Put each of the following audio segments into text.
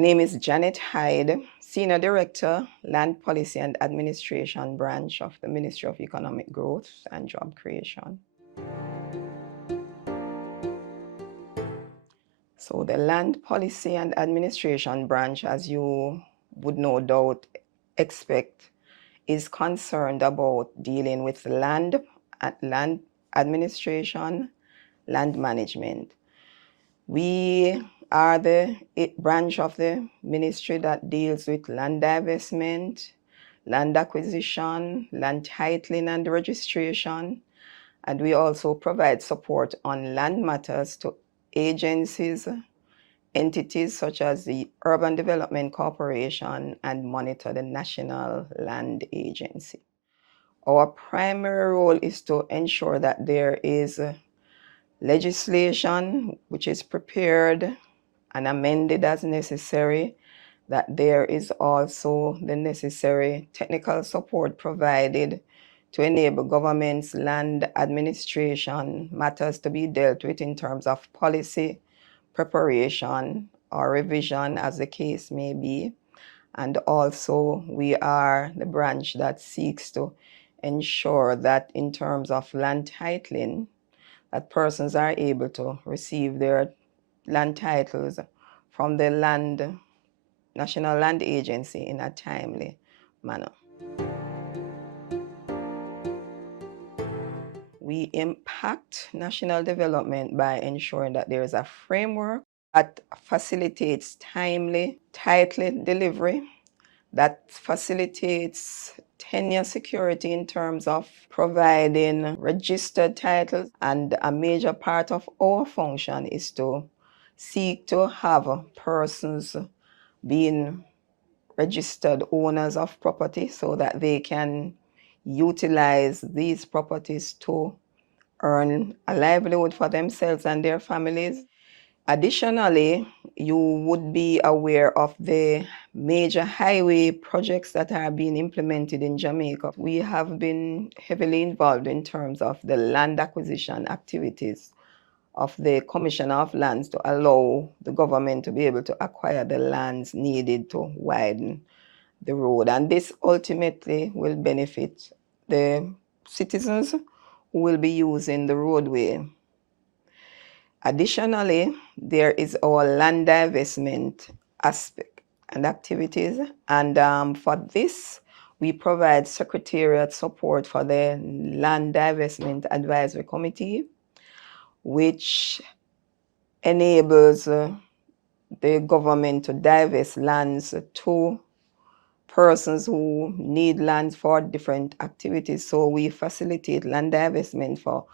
name is Janet Hyde, Senior Director, Land Policy and Administration Branch of the Ministry of Economic Growth and Job Creation. So the Land Policy and Administration Branch, as you would no doubt expect, is concerned about dealing with land administration, land management. We are the branch of the ministry that deals with land divestment, land acquisition, land titling and registration, and we also provide support on land matters to agencies, entities such as the Urban Development Corporation, and monitor the National Land Agency. Our primary role is to ensure that there is legislation which is prepared and amended as necessary, that there is also the necessary technical support provided to enable government's land administration matters to be dealt with in terms of policy, preparation, or revision, as the case may be. And also, we are the branch that seeks to ensure that in terms of land titling, that persons are able to receive their land titles from the National Land Agency in a timely manner. We impact national development by ensuring that there is a framework that facilitates timely title delivery, that facilitates tenure security in terms of providing registered titles. And a major part of our function is to seek to have persons being registered owners of property so that they can utilize these properties to earn a livelihood for themselves and their families. Additionally, you would be aware of the major highway projects that are being implemented in Jamaica. We have been heavily involved in terms of the land acquisition activities of the Commissioner of Lands to allow the government to be able to acquire the lands needed to widen the road. And this ultimately will benefit the citizens who will be using the roadway. Additionally, there is our land divestment aspect and activities. And for this, we provide secretariat support for the Land Divestment Advisory Committee, which enables the government to divest lands to persons who need lands for different activities. So we facilitate land divestment for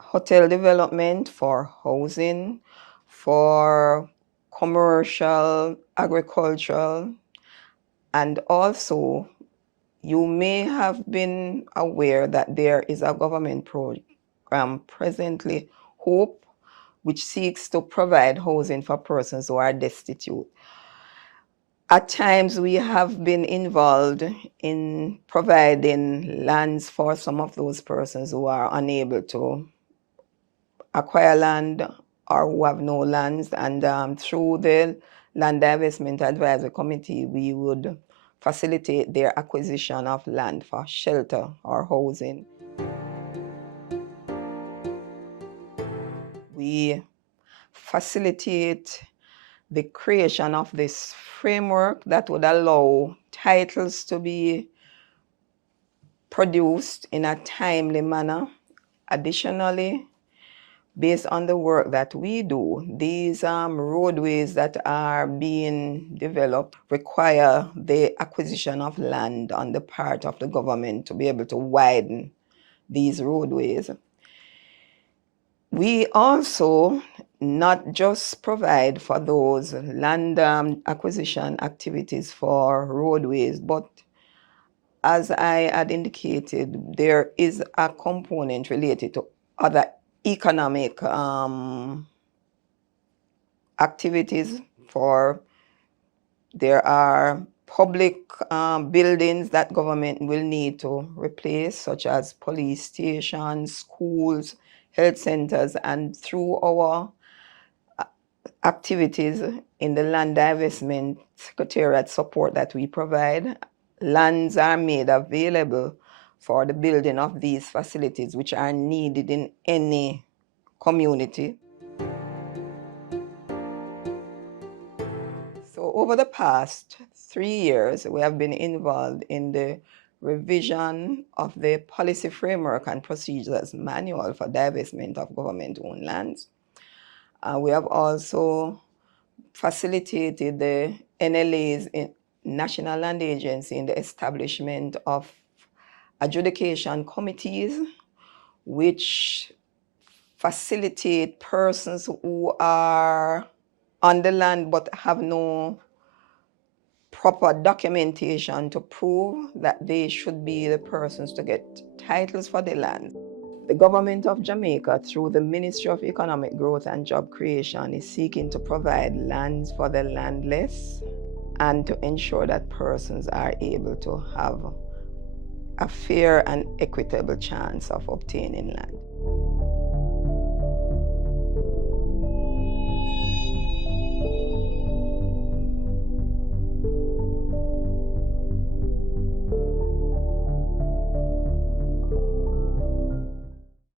hotel development, for housing, for commercial, agricultural, and also you may have been aware that there is a government program presently, HOPE, which seeks to provide housing for persons who are destitute. At times, we have been involved in providing lands for some of those persons who are unable to acquire land or who have no lands. And through the Land Divestment Advisory Committee, we would facilitate their acquisition of land for shelter or housing. We facilitate the creation of this framework that would allow titles to be produced in a timely manner. Additionally, based on the work that we do, these roadways that are being developed require the acquisition of land on the part of the government to be able to widen these roadways. We also not just provide for those land acquisition activities for roadways, but as I had indicated, there is a component related to other economic activities. There are public buildings that government will need to replace, such as police stations, schools, health centers, and through our activities in the land divestment secretariat support that we provide. Lands are made available for the building of these facilities, which are needed in any community. So over the past 3 years, we have been involved in the revision of the policy framework and procedures manual for divestment of government-owned lands. We have also facilitated the NLA's National Land Agency in the establishment of adjudication committees, which facilitate persons who are on the land but have no proper documentation to prove that they should be the persons to get titles for the land. The government of Jamaica, through the Ministry of Economic Growth and Job Creation, is seeking to provide lands for the landless and to ensure that persons are able to have a fair and equitable chance of obtaining land.